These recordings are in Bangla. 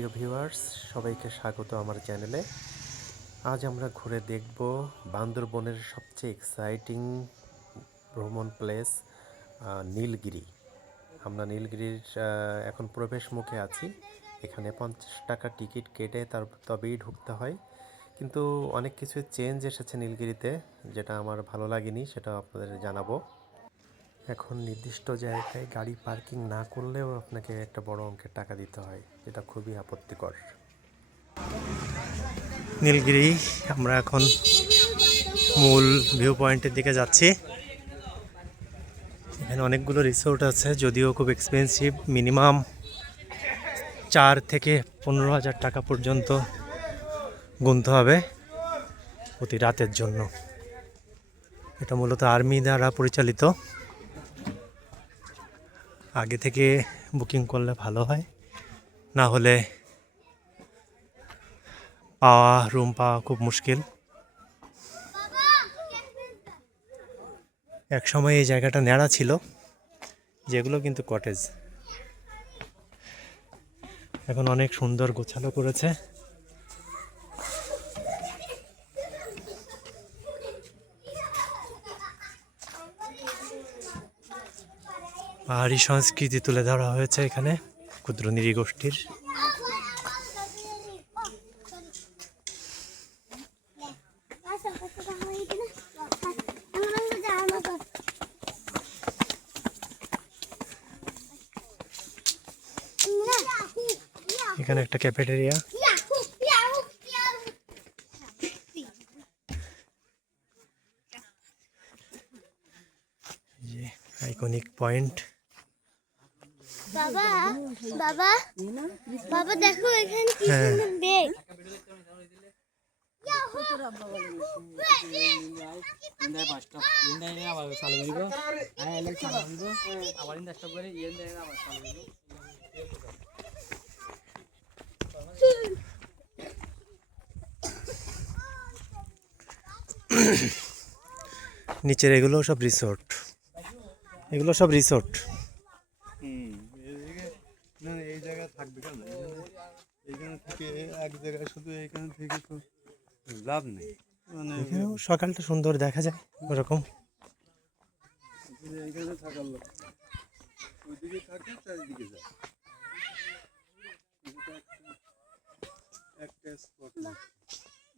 প্রিয় ভিউয়ার্স, সবাইকে স্বাগত আমার চ্যানেলে। আজ আমরা ঘুরে দেখব বান্দরবনের সবচেয়ে এক্সাইটিং ভ্রমণ প্লেস নীলগিরি। আমরা নীলগিরির এখন প্রবেশ মুখে আছি। এখানে 50 টাকা টিকিট কেটে তবেই ঢুকতে হয়, কিন্তু অনেক কিছু চেঞ্জ এসেছে নীলগিরিতে, যেটা আমার ভালো লাগেনি, সেটা আপনাদের জানাবো। এখন নির্দিষ্ট জায়গায় গাড়ি পার্কিং না করলেও আপনাকে একটা বড় অঙ্কের টাকা দিতে হয়, যেটা খুবই আপত্তিকর। নীলগিরি, আমরা এখন মূল ভিউ পয়েন্টের দিকে যাচ্ছি। এখানে অনেকগুলো রিসোর্ট আছে, যদিও খুব এক্সপেন্সিভ। মিনিমাম 4 থেকে 15,000 টাকা পর্যন্ত গুনতে হবে প্রতি রাতের জন্য। এটা মূলত আর্মি দ্বারা পরিচালিত। আগে থেকে বুকিং করলে ভালো হয়, না হলে রুম পাওয়া খুব মুশকিল। এক সময় এই জায়গাটা ন্যাড়া ছিল, যেগুলো কিন্তু কটেজ। এখন অনেক সুন্দর গোছালো করেছে। পাহাড়ি সংস্কৃতি তুলে ধরা হয়েছে এখানে ক্ষুদ্র নৃগোষ্ঠীর। এখানে একটা ক্যাফেটেরিয়া। Iconic point. বাবা বাবা বাবা দেখো এখানে কি সুন্দর বেগ। নিচের এগুলো সব রিসোর্ট, এগুলো সব রিসোর্ট। এই জায়গায় থাকবে কেন? এইখানে থেকে এক জায়গায় শুধু এইখানে থেকে তো লাভ নেই। মানে এখানেও সকালটা সুন্দর দেখা যায় ওরকম। এইখানে থাকার লোক ওইদিকে থাকে, চারিদিকে যায়। একটা স্পট না।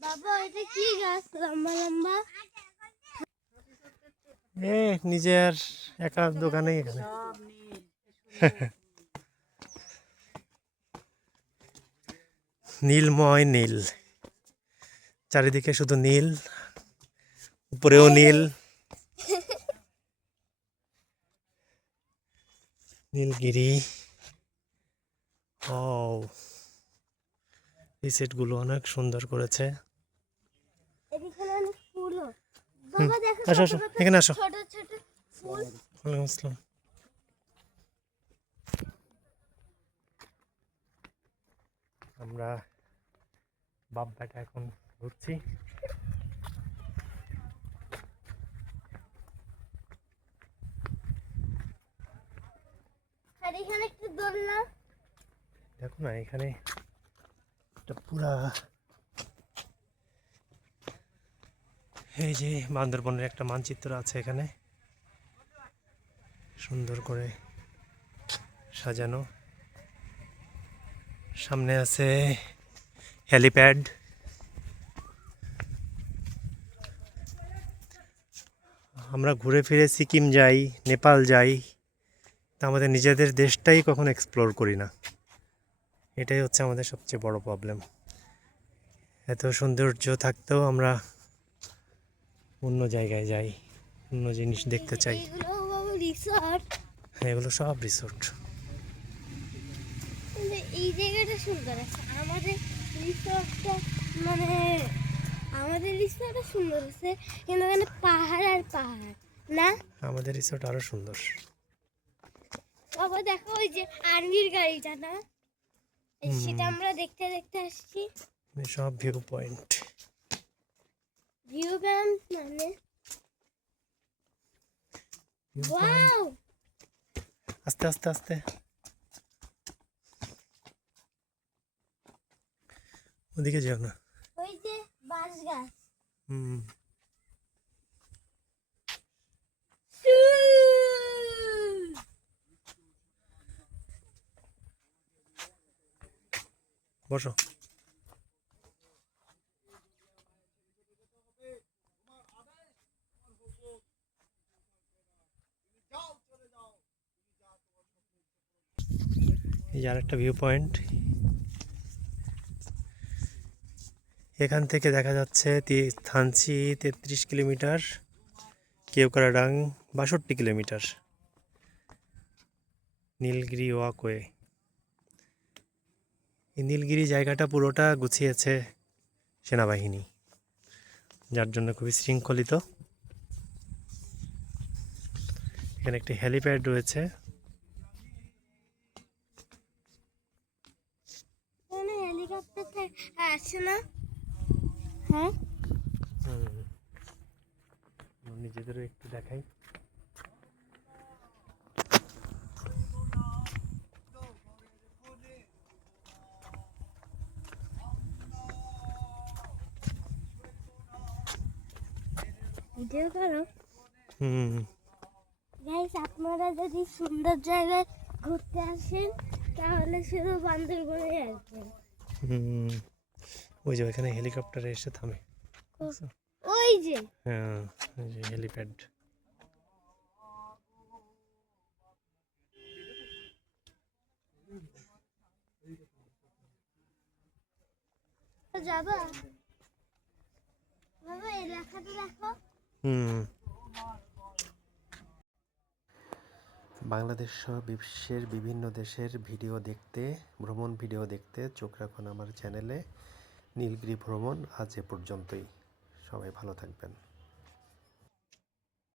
বাবা এটা কি গাছ লম্বা লম্বা? নিজের একা দোকানে এখানে নীলময় নীল, চারিদিকে শুধু নীল, উপরেও নীল। নীলগিরি। ও, এই সেটগুলো অনেক সুন্দর করেছে। এখানে অনেক ফুলও। বাবা দেখো আসো আসো, এখানে আসো। ছোট ছোট ফুল। ওয়ালাইকুম আসসালাম। আমরা বাপ বেটা এখন ঘুরছি। আর এখানে একটু দোলনা। দেখো না, এখানে একটা পুরা এই যে বান্দরবনের একটা মানচিত্র আছে এখানে, সুন্দর করে সাজানো। সামনে আছে হেলিপ্যাড। আমরা ঘুরে ফিরে সিকিম যাই, নেপাল যাই, তা আমাদের নিজেদের দেশটাই কখনো এক্সপ্লোর করি না। এটাই হচ্ছে আমাদের সবচেয়ে বড় প্রবলেম। এত সৌন্দর্য থাকতেও আমরা অন্য জায়গায় যাই, অন্য জিনিস দেখতে চাই। এগুলো বাবা রিসর্ট। এগুলো সব রিসোর্ট। এই জায়গাটা সুন্দর আছে। আমাদের রিসর্টটা মানে আমাদের রিসর্টটা সুন্দর আছে, কিন্তু এখানে পাহাড় আর পাহাড় না। আমাদের রিসোর্ট আরো সুন্দর। বাবা দেখো ওই যে আর্মির গাড়িটা না, সেটা আমরা দেখতে দেখতে আসছি। সব ভিউ পয়েন্ট। ভিউ পয়েন্ট মানে ওয়াও। আস্তে আস্তে আস্তে। ওদিকে যেও না। ওই যে বাঁশ গাছ। হুম। বসো। এই যে আরেকটা ভিউ পয়েন্ট, এখান থেকে দেখা যাচ্ছে Thanchi 33 kilometre, Keokradong 62 kilometre, Nilgiri walkway. এই নীলগিরি জায়গাটা পুরোটা গুছিয়েছে সেনাবাহিনী, যার জন্য খুবই শৃঙ্খলিত। এখানে একটি হেলিপ্যাড রয়েছে। এখানে হেলিকপ্টার আসে না? হ্যাঁ, নিজেদেরও একটু দেখাই। ভিডিও করো। হুম। গাইস, আপনারা যদি সুন্দর জায়গায় ঘুরতে আসেন তাহলে শুধু বান্দরবনে আসবেন। হুম। ওই যে ওইখানে হেলিকপ্টারে এসে থামে। ওই যে হ্যাঁ, ওই যে হেলিপ্যাড। যাবা বাবা, এই লেখাটা দেখো। হুম। বাংলাদেশ সহ বিশ্বের বিভিন্ন দেশের ভিডিও দেখতে, ভ্রমণ ভিডিও দেখতে চোখ রাখুন আমার চ্যানেলে নীলগিরি ভ্রমণ। আজ এ পর্যন্তই। সবাই ভালো থাকবেন।